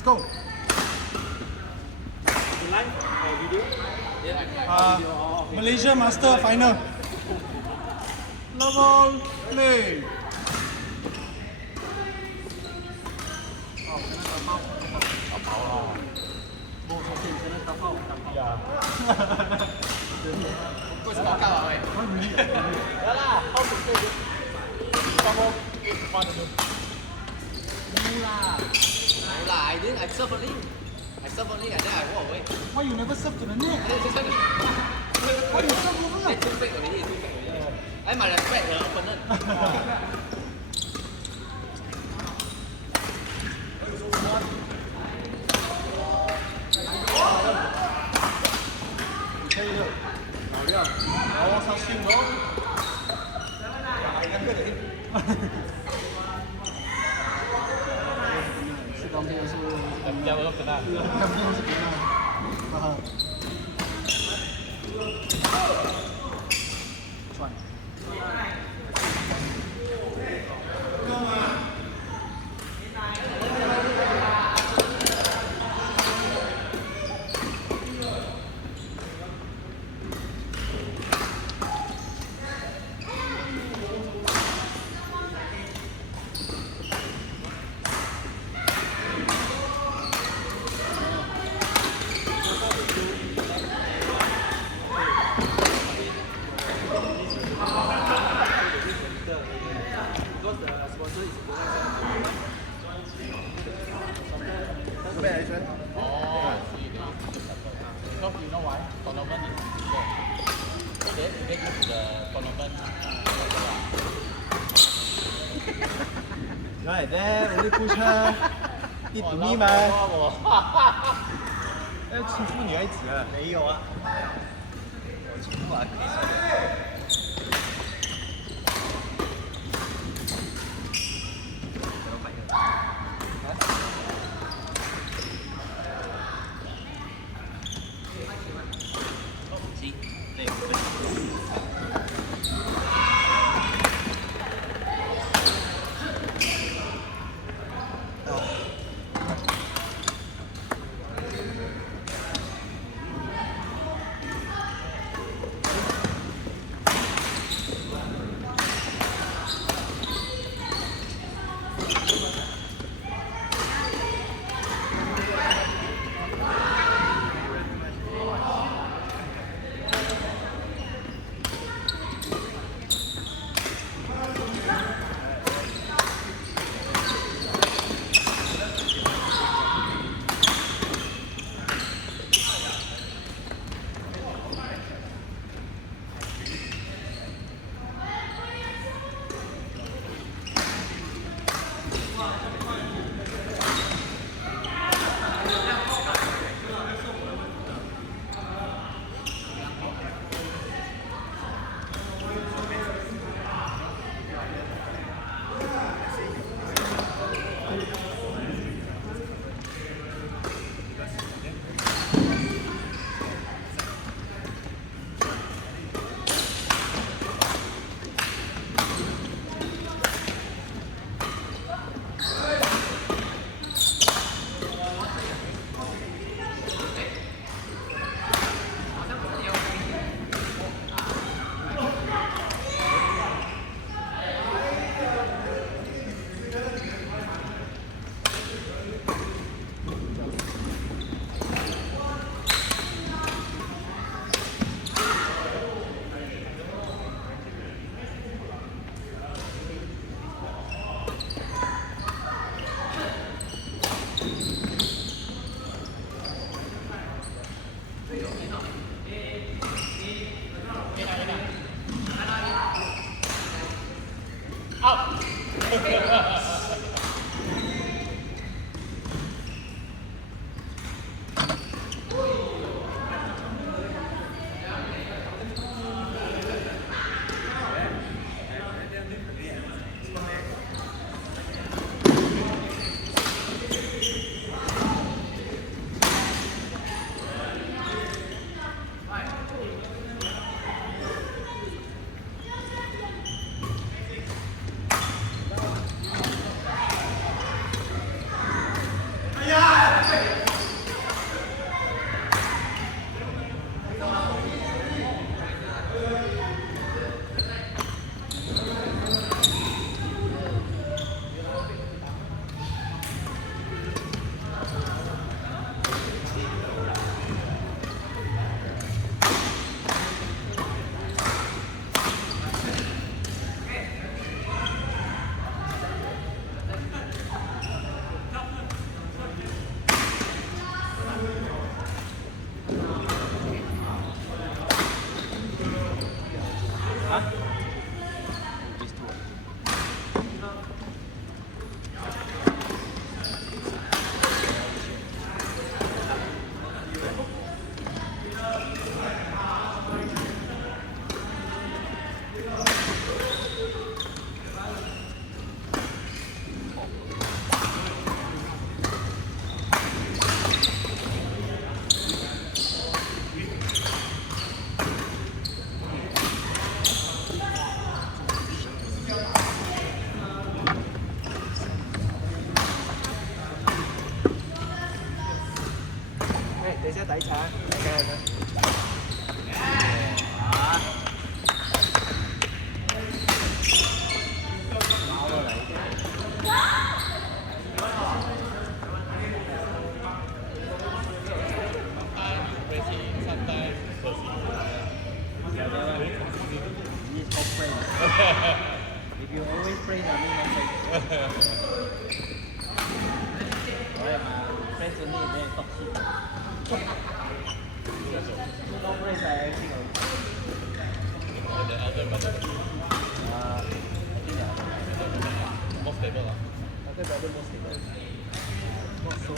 let's go live video Malaysia Master Final level play 为什么干嘛喂？来啦，好准备。上波，放进去。没啦，I didn't. I serve only. I serve only. And then I walk away. Why you never serve to the net? Why you serve over? Too fake already. Too fake already. I might respect the opponent. 可以的，老亮，然后他信喽。是当兵是比较可大，当兵是比较，哈哈。转。Because you know why? Tournament is easier. So they get used to the tournament. Right there, only push her. Need to me 吗？要欺负女孩子啊？没有啊。我欺负啊，可以。ฮะ 哎，等一下，等一下，来看。He's top friend. If you always pray, that means I'm friend. Why mà friends only then talk shit. No friends I think of. I think they are. More stable lah. Other brother more stable. Not so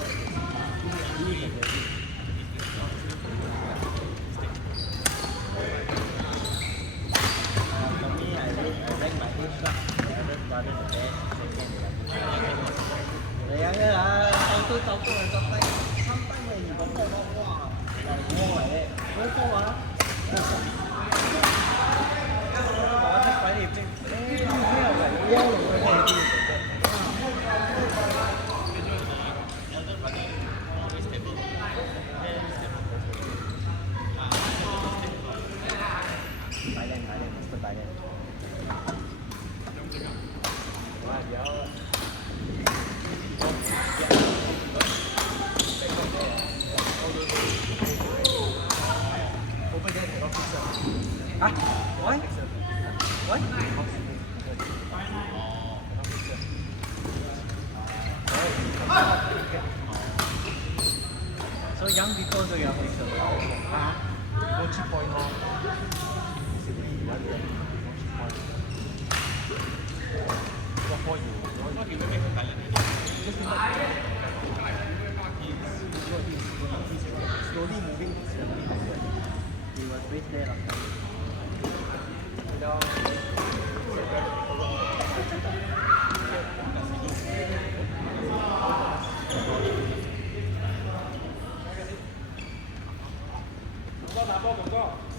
For me, I rank my age lah. The other brother the best, second the younger lah. Tao tu and sometimes when you got talk about wow, like war like that. Go for ah. One time Friday evening, like war like that. Thailand, Mr. Thailand. over there they got fixer. Hả? Why? Why? So young people do your fixer. Go 3 point lor. What for you? What you make from Thailand? Just in fact, he's slowly moving his family backward. He was raised there last time. Now, Có 打波咁多。